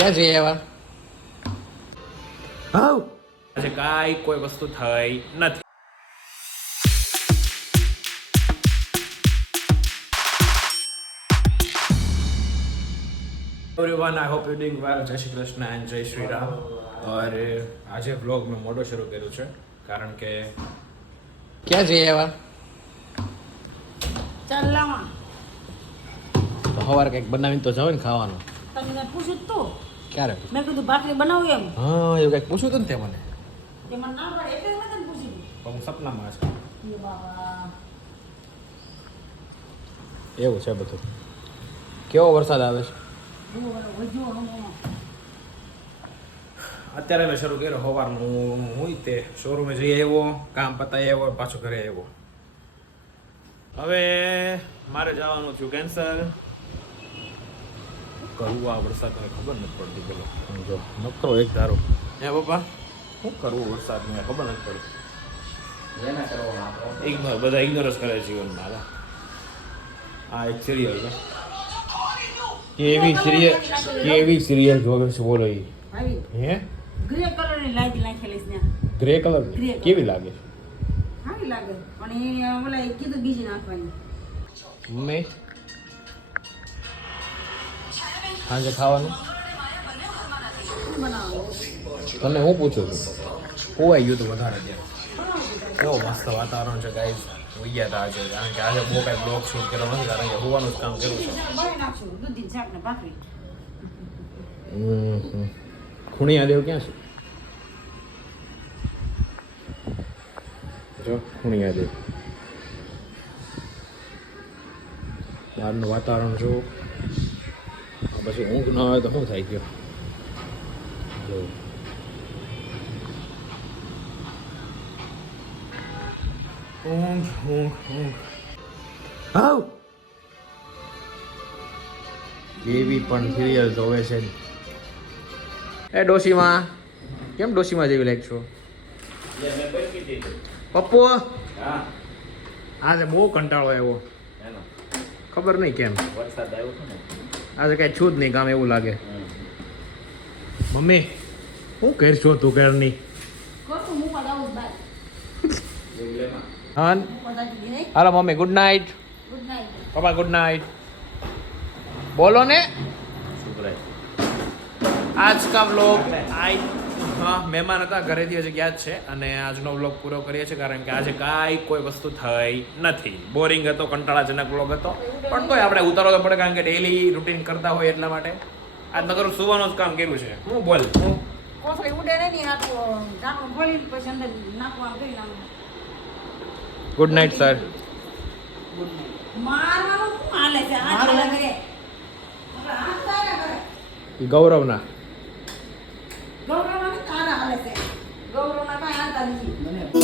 ક્યાં જઈએ એવા? હાઉ આજે કાંઈ કોઈ વસ્તુ થઈ નથી. Everyone I hope you doing well. जय श्री कृष्ण एंड जय श्री राम. और આજે બ્લોગ મેં મોટો શરૂ કર્યો છે કારણ કે ક્યાં જઈએ એવા? ચાલલામાં તો સવારે કંઈક બનાવીને તો જાવ ને ખાવાનું. તમને પૂછું જ તું ક્યારે? મેં કીધું ભાખરી બનાવું એમ હા એવું કંઈક પૂછ્યું હતું ને તે મને. તે મને ના પડે એટલે મેં તને પૂછી હું સપનામાં છું. એ બાબા એવું છે બધું. કેવો વરસાદ આવે છે? વજ્જો અત્યારે મેં શરૂ કર્યો સવારનું. હું તે શોરૂમે જઈ આવ્યો, કામ પતાવી આવ્યો, પાછો ઘરે આવ્યો. હવે મારે જવાનું થયું કેન્સલ. કરવું આ વરસાદ ખબર નથી પડતી. પેલો જો નકરો એક ધારો. હે પપ્પા શું કરવું વરસાદનું ખબર નથી પડતી. ઇગ્નોર, બધા ઇગ્નોર જ કરે જીવનમાં. આ એક સિરિયલ છે. કેવી સિરિયલ જોવે છે બોલો ઈ? આવી હે ગ્રે કલરની લાઈટ નાખેલી છે ગ્રે કલર ગ્રે કેવી લાગે છે? સારી લાગે પણ એ ઓલા એ કીધું બીજી નાખવાની મમ્મી સાંજે ખાવાનું શું બનાવવાનું તને હું પૂછું છું? હોવાઈ ગયું તો વધારે ત્યાં. કેવો મસ્ત વાતાવરણ છે ગાઈસ. હોઈ ગયા હતા આજે, કારણ કે આજે બહુ કાંઈ બ્લોગ શૂટ કર્યો નથી, કારણ કે હોવાનું જ કામ કર્યું છે. બનાવી નાખશું દૂધી શાક ને ભાખરી ખૂણિયા દેવ ક્યાં છે? જો ખૂણિયા દેવ. બહારનું વાતાવરણ જો. પછી ઊંઘ ન આવે તો શું થાય ગયો? જો ઊંઘ. હાઉ કેવી પણ સિરિયલ જોવે છે. એ ડોશીમાં કેમ ડોશીમાં જેવી લાગ છો? પપ્પુ આજે બહુ કંટાળો આવ્યો. ખબર નહીં કેમ વરસાદ આવ્યો છે ને આજે કઈ છું જ નહીં કામ એવું લાગે. મમ્મી શું કરશો તું ઘરની? કોતું મુકા દાઉં બાય હા મુકા દાદી નહીં હાલો મમ્મી ગુડ નાઇટ. ગુડ નાઈટ પપ્પા ગુડ નાઇટ. બોલો ને. આજ કા વ્લોગ મહેમાન હતા ઘરેથી હજી ગયા જ છે, અને આજનો વ્લોગ પૂરો કરીએ છીએ કારણ કે આજે કાંઈ કોઈ વસ્તુ થઈ નથી. બોરિંગ હતો, કંટાળાજનક વ્લોગ હતો, પણ તોય આપણે ઉતારવો તો પડે કારણ કે ડેઈલી રૂટીન કરતા હોય એટલા માટે. આજ નકર સુવાનું જ કામ કર્યું છે. હું બોલ હું કોથળી ઉડે નહીં હાથું ઢાંકણું ખોલી પછી અંદર નાખવાનું કરી નાખવાનું ગુડ નાઇટ સર. મારવાનું શું હાલે છે આ ચાલે કરે આપણે હાથ તારા કરે ગૌરવના ગૌરવના તારા હાલે છે ગૌરવના કાંઈ હાલતા નથી